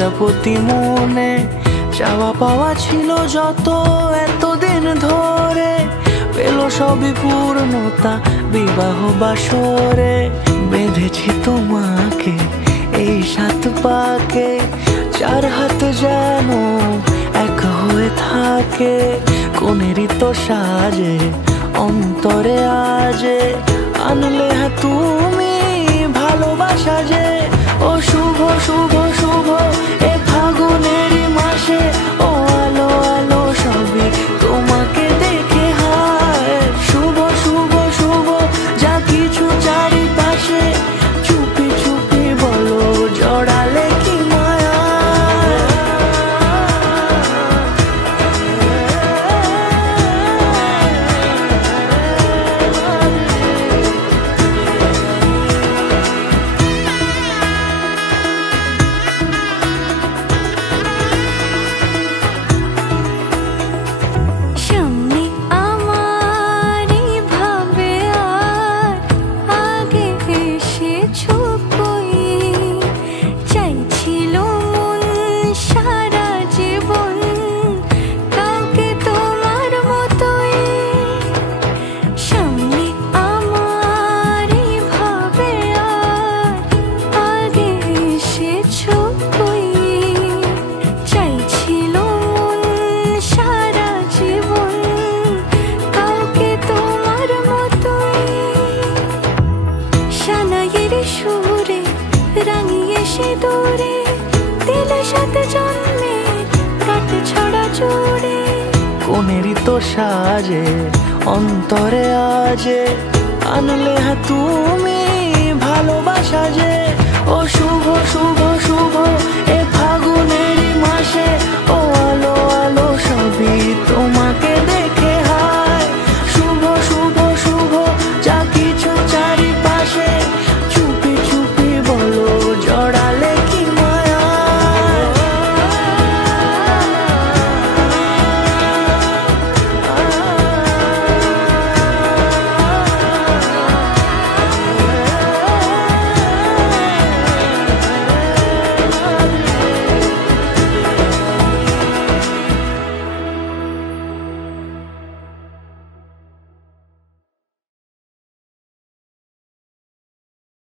প্রজাপতি মনে চাওয়া পাওয়া ছিল যত এতদিন ধরে, পেল সবই পূর্ণতা বিবাহ বাসরে। বেঁধেছি তোমাকে এই সাত পাকে, চার হাত যেন এক হয়ে থাকে। কোনেরই তো সাজে অন্তরে আজে, আনলে হ্যাঁ তুমি ভালোবাসা যে। ও শুভ শুভ শুভ এ ফাগুনেরই মাসে, ও আলো আলো সবই তোমাকে দেখে হায়। শুভ শুভ শুভ যা কিছু চারিপাশে, চুপি চুপি বলো জড়ালে কি মায়া। কোনেরই তো সাজে অন্তরে আজে, আনলে হ্যাঁ তুমি ভালোবাসা যে। ও শুভ শুভ শুভ এ ফাগুনেরই মাসে, ও আলো আলো সবই তোমার